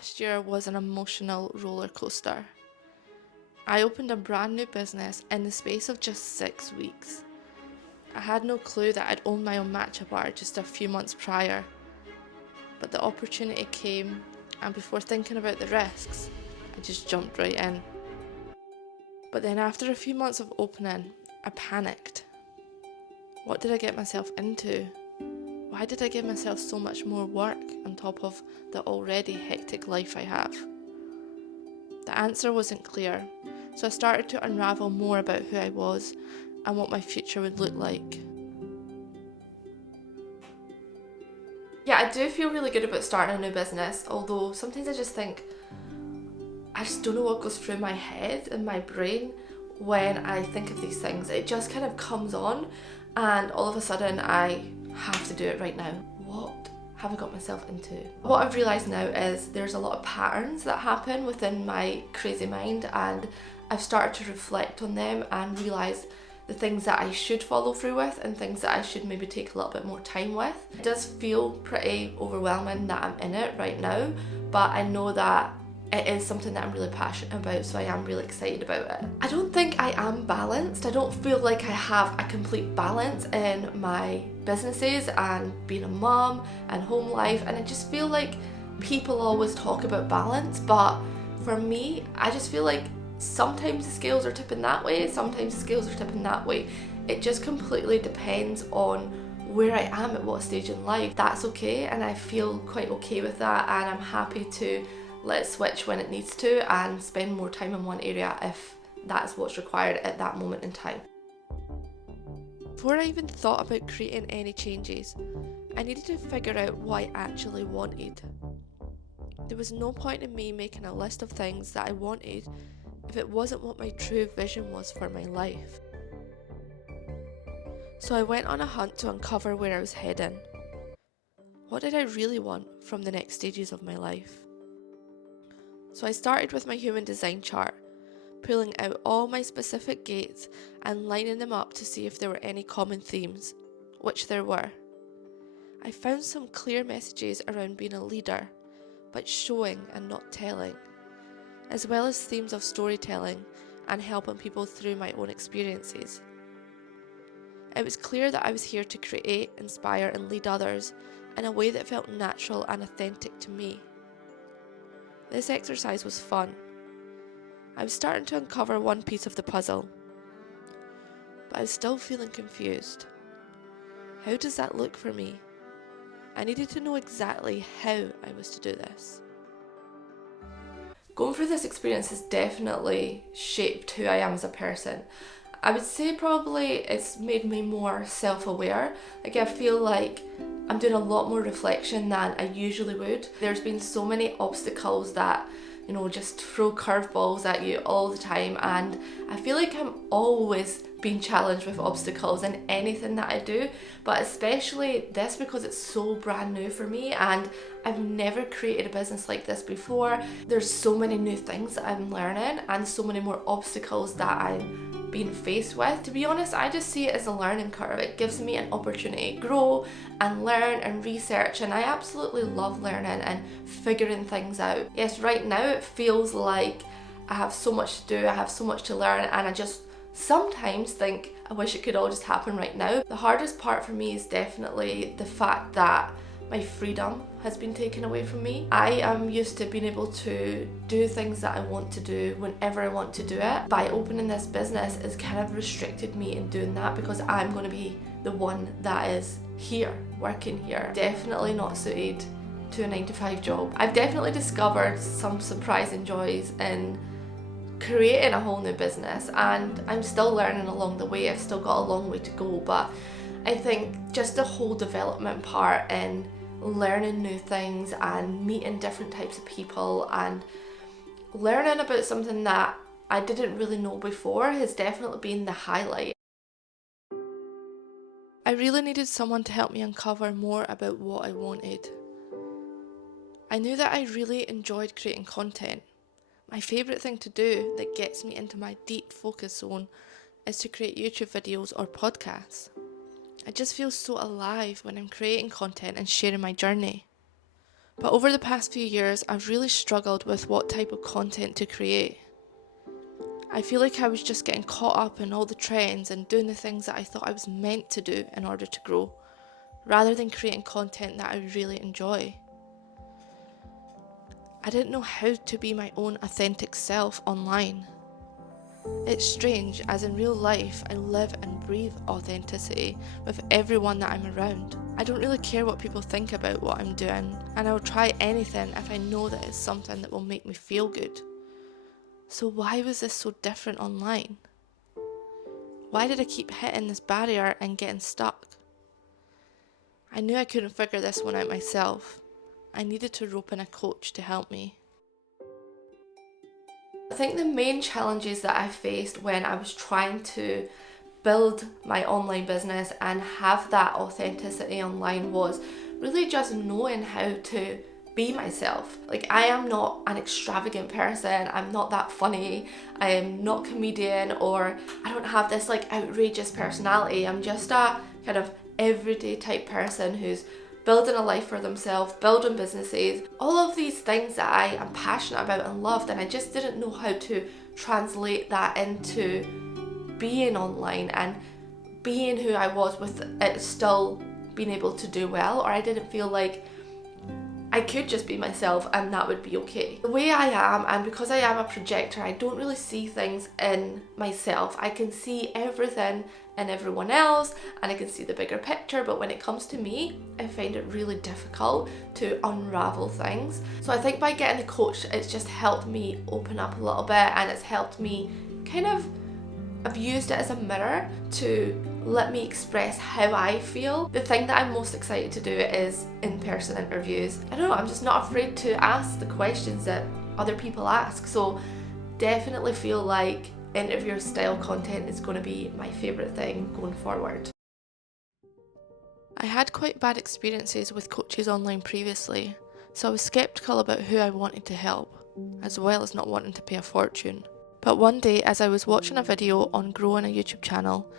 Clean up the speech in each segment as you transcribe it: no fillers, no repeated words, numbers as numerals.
last year was an emotional roller coaster. I opened a brand new business in the space of just 6 weeks. I had no clue that I'd owned my own matcha bar just a few months prior. But the opportunity came, and before thinking about the risks, I just jumped right in. But then after a few months of opening, I panicked. What did I get myself into? Why did I give myself so much more work on top of the already hectic life I have? The answer wasn't clear, so I started to unravel more about who I was and what my future would look like. Yeah, I do feel really good about starting a new business, although sometimes I just think, I just don't know what goes through my head and my brain when I think of these things. It just kind of comes on, and all of a sudden I have to do it right now. What have I got myself into? What I've realised now is there's a lot of patterns that happen within my crazy mind, and I've started to reflect on them and realise the things that I should follow through with and things that I should maybe take a little bit more time with. It does feel pretty overwhelming that I'm in it right now, but I know that it is something that I'm really passionate about, so I am really excited about it. I don't think I am balanced. I don't feel like I have a complete balance in my businesses and being a mum and home life, and I just feel like people always talk about balance, but for me, I just feel like sometimes the scales are tipping that way, sometimes the scales are tipping that way. It just completely depends on where I am at what stage in life. That's okay, and I feel quite okay with that, and I'm happy to let it switch when it needs to and spend more time in one area if that's what's required at that moment in time. Before I even thought about creating any changes, I needed to figure out what I actually wanted. There was no point in me making a list of things that I wanted if it wasn't what my true vision was for my life. So I went on a hunt to uncover where I was heading. What did I really want from the next stages of my life? So I started with my human design chart, pulling out all my specific gates and lining them up to see if there were any common themes, which there were. I found some clear messages around being a leader, but showing and not telling, as well as themes of storytelling and helping people through my own experiences. It was clear that I was here to create, inspire and lead others in a way that felt natural and authentic to me. This exercise was fun. I was starting to uncover one piece of the puzzle, but I was still feeling confused. How does that look for me? I needed to know exactly how I was to do this. Going through this experience has definitely shaped who I am as a person. I would say probably it's made me more self-aware. Like, I feel like I'm doing a lot more reflection than I usually would. There's been so many obstacles that, just throw curveballs at you all the time, and I feel like I'm always being challenged with obstacles in anything that I do, but especially this because it's so brand new for me and I've never created a business like this before. There's so many new things that I'm learning and so many more obstacles that I'm being faced with. To be honest, I just see it as a learning curve. It gives me an opportunity to grow and learn and research, and I absolutely love learning and figuring things out. Yes, right now it feels like I have so much to do, I have so much to learn, and I just sometimes think I wish it could all just happen right now. The hardest part for me is definitely the fact that my freedom has been taken away from me. I am used to being able to do things that I want to do whenever I want to do it. By opening this business, it's kind of restricted me in doing that because I'm going to be the one that is here, working here. Definitely not suited to a 9-to-5 job. I've definitely discovered some surprising joys in creating a whole new business, and I'm still learning along the way. I've still got a long way to go, but I think just the whole development part in learning new things and meeting different types of people and learning about something that I didn't really know before has definitely been the highlight. I really needed someone to help me uncover more about what I wanted. I knew that I really enjoyed creating content. My favourite thing to do that gets me into my deep focus zone is to create YouTube videos or podcasts. I just feel so alive when I'm creating content and sharing my journey. But over the past few years, I've really struggled with what type of content to create. I feel like I was just getting caught up in all the trends and doing the things that I thought I was meant to do in order to grow, rather than creating content that I really enjoy. I didn't know how to be my own authentic self online. It's strange, as in real life, I live and breathe authenticity with everyone that I'm around. I don't really care what people think about what I'm doing, and I will try anything if I know that it's something that will make me feel good. So why was this so different online? Why did I keep hitting this barrier and getting stuck? I knew I couldn't figure this one out myself. I needed to rope in a coach to help me. I think the main challenges that I faced when I was trying to build my online business and have that authenticity online was really just knowing how to be myself. Like, I am not an extravagant person, I'm not that funny, I am not a comedian, or I don't have this like outrageous personality. I'm just a kind of everyday type person who's building a life for themselves, building businesses, all of these things that I am passionate about and loved, and I just didn't know how to translate that into being online and being who I was with it still being able to do well, or I didn't feel like I could just be myself and that would be okay. The way I am, and because I am a projector, I don't really see things in myself. I can see everything in everyone else and I can see the bigger picture, but when it comes to me, I find it really difficult to unravel things. So I think by getting a coach, it's just helped me open up a little bit, and it's helped me kind of, I've used it as a mirror to let me express how I feel. The thing that I'm most excited to do is in-person interviews. I don't know, I'm just not afraid to ask the questions that other people ask. So definitely feel like interview style content is going to be my favourite thing going forward. I had quite bad experiences with coaches online previously, so I was sceptical about who I wanted to help, as well as not wanting to pay a fortune. But one day, as I was watching a video on growing a YouTube channel,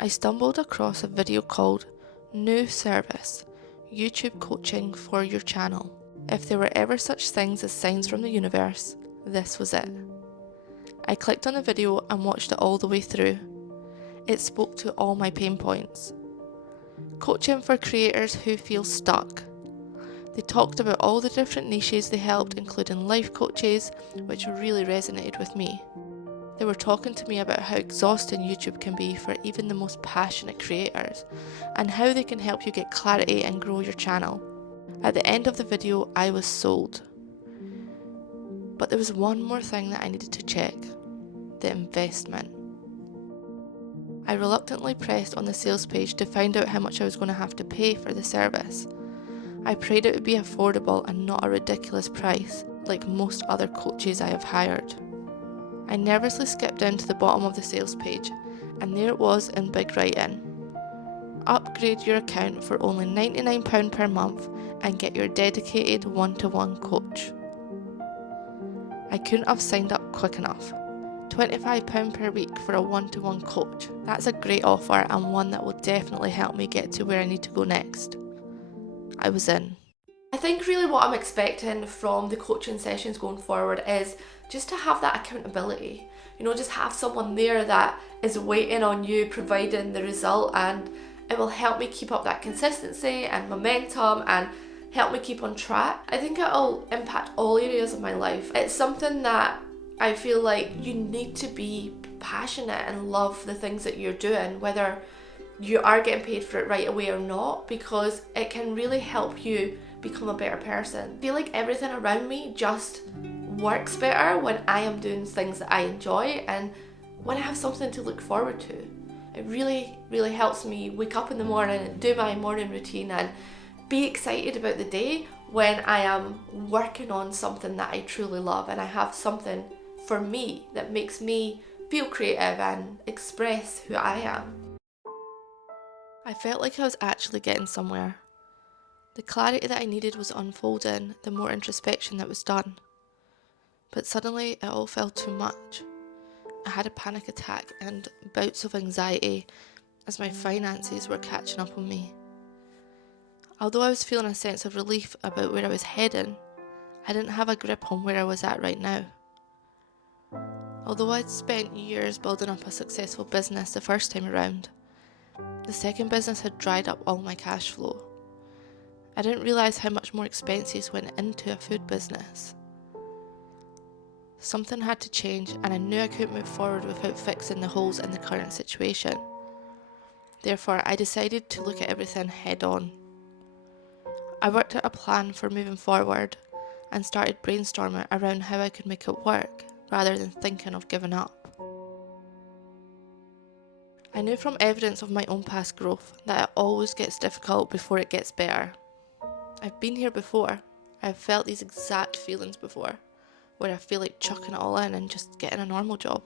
I stumbled across a video called New Service, YouTube Coaching for Your Channel. If there were ever such things as signs from the universe, this was it. I clicked on the video and watched it all the way through. It spoke to all my pain points. Coaching for creators who feel stuck. They talked about all the different niches they helped, including life coaches, which really resonated with me. They were talking to me about how exhausting YouTube can be for even the most passionate creators, and how they can help you get clarity and grow your channel. At the end of the video, I was sold. But there was one more thing that I needed to check: the investment. I reluctantly pressed on the sales page to find out how much I was going to have to pay for the service. I prayed it would be affordable and not a ridiculous price, like most other coaches I have hired. I nervously skipped down to the bottom of the sales page, and there it was in big writing. Upgrade your account for only £99 per month and get your dedicated one-to-one coach. I couldn't have signed up quick enough. £25 per week for a one-to-one coach. That's a great offer, and one that will definitely help me get to where I need to go next. I was in. I think really what I'm expecting from the coaching sessions going forward is just to have that accountability. You know, just have someone there that is waiting on you, providing the result, and it will help me keep up that consistency and momentum and help me keep on track. I think it'll impact all areas of my life. It's something that I feel like you need to be passionate and love the things that you're doing, whether you are getting paid for it right away or not, because it can really help you become a better person. I feel like everything around me just works better when I am doing things that I enjoy and when I have something to look forward to. It really, really helps me wake up in the morning and do my morning routine and be excited about the day when I am working on something that I truly love and I have something for me that makes me feel creative and express who I am. I felt like I was actually getting somewhere. The clarity that I needed was unfolding, the more introspection that was done. But suddenly it all felt too much. I had a panic attack and bouts of anxiety as my finances were catching up on me. Although I was feeling a sense of relief about where I was heading, I didn't have a grip on where I was at right now. Although I'd spent years building up a successful business the first time around, the second business had dried up all my cash flow. I didn't realise how much more expenses went into a food business. Something had to change, and I knew I couldn't move forward without fixing the holes in the current situation. Therefore, I decided to look at everything head on. I worked out a plan for moving forward and started brainstorming around how I could make it work rather than thinking of giving up. I knew from evidence of my own past growth that it always gets difficult before it gets better. I've been here before. I've felt these exact feelings before, where I feel like chucking it all in and just getting a normal job.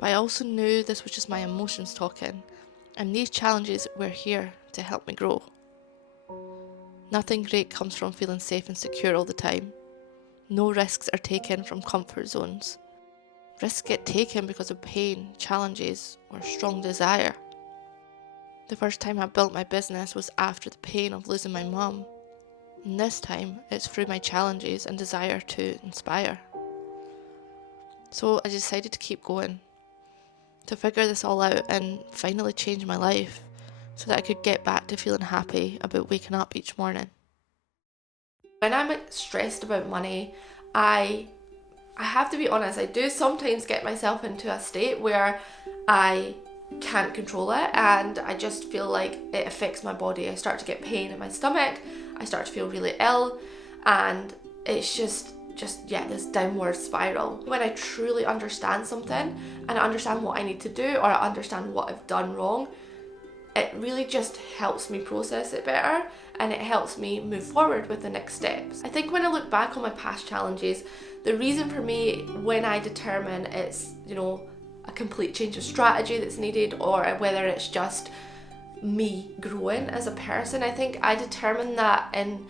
But I also knew this was just my emotions talking, and these challenges were here to help me grow. Nothing great comes from feeling safe and secure all the time. No risks are taken from comfort zones. Risks get taken because of pain, challenges, or strong desire. The first time I built my business was after the pain of losing my mum. And this time, it's through my challenges and desire to inspire. So I decided to keep going, to figure this all out and finally change my life so that I could get back to feeling happy about waking up each morning. When I'm stressed about money, I have to be honest, I do sometimes get myself into a state where I can't control it and I just feel like it affects my body. I start to get pain in my stomach, I start to feel really ill, and it's just this downward spiral. When I truly understand something and I understand what I need to do, or I understand what I've done wrong, it really just helps me process it better and it helps me move forward with the next steps. I think when I look back on my past challenges, the reason for me when I determine it's, a complete change of strategy that's needed, or whether it's just me growing as a person, I think I determine that in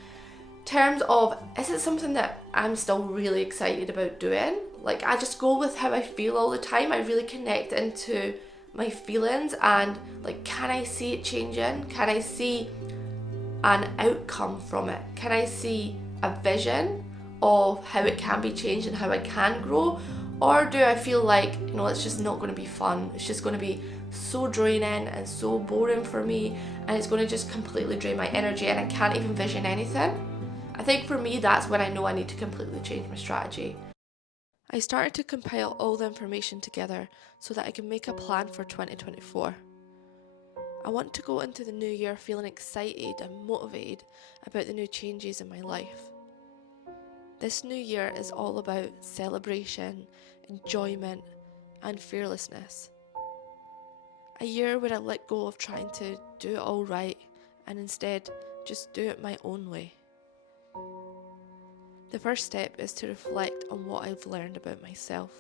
terms of, is it something that I'm still really excited about doing? Like, I just go with how I feel all the time. I really connect into my feelings and can I see it changing? Can I see an outcome from it? Can I see a vision of how it can be changed and how I can grow? Or do I feel like, it's just not going to be fun? It's just going to be so draining and so boring for me, and it's going to just completely drain my energy and I can't even vision anything. I think for me, that's when I know I need to completely change my strategy. I started to compile all the information together so that I can make a plan for 2024. I want to go into the new year feeling excited and motivated about the new changes in my life. This new year is all about celebration, enjoyment, and fearlessness. A year where I let go of trying to do it all right and instead just do it my own way. The first step is to reflect on what I've learned about myself.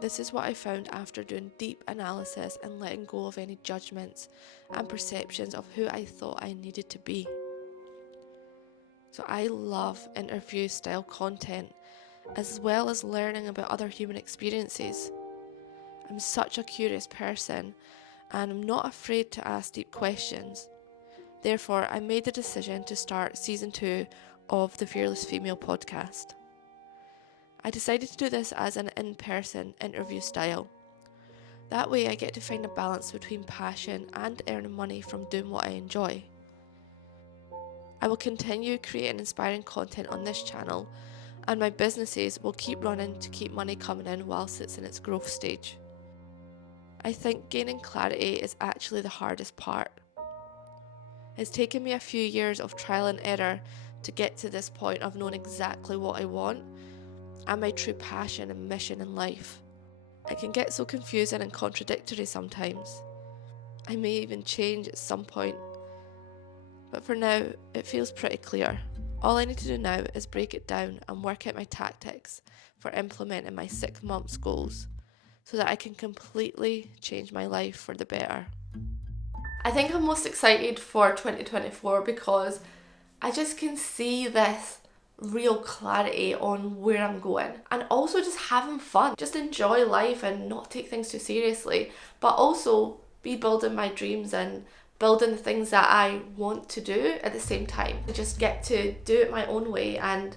This is what I found after doing deep analysis and letting go of any judgments and perceptions of who I thought I needed to be. So I love interview style content as well as learning about other human experiences. I'm such a curious person and I'm not afraid to ask deep questions. Therefore, I made the decision to start season 2 of the Fearless Female podcast. I decided to do this as an in-person interview style. That way I get to find a balance between passion and earning money from doing what I enjoy. I will continue creating inspiring content on this channel, and my businesses will keep running to keep money coming in whilst it's in its growth stage. I think gaining clarity is actually the hardest part. It's taken me a few years of trial and error to get to this point of knowing exactly what I want and my true passion and mission in life. It can get so confusing and contradictory sometimes. I may even change at some point, but for now it feels pretty clear. All I need to do now is break it down and work out my tactics for implementing my 6 months goals so that I can completely change my life for the better. I think I'm most excited for 2024 because I just can see this real clarity on where I'm going, and also just having fun, just enjoy life and not take things too seriously, but also be building my dreams and building the things that I want to do at the same time. I just get to do it my own way, and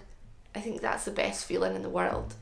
I think that's the best feeling in the world.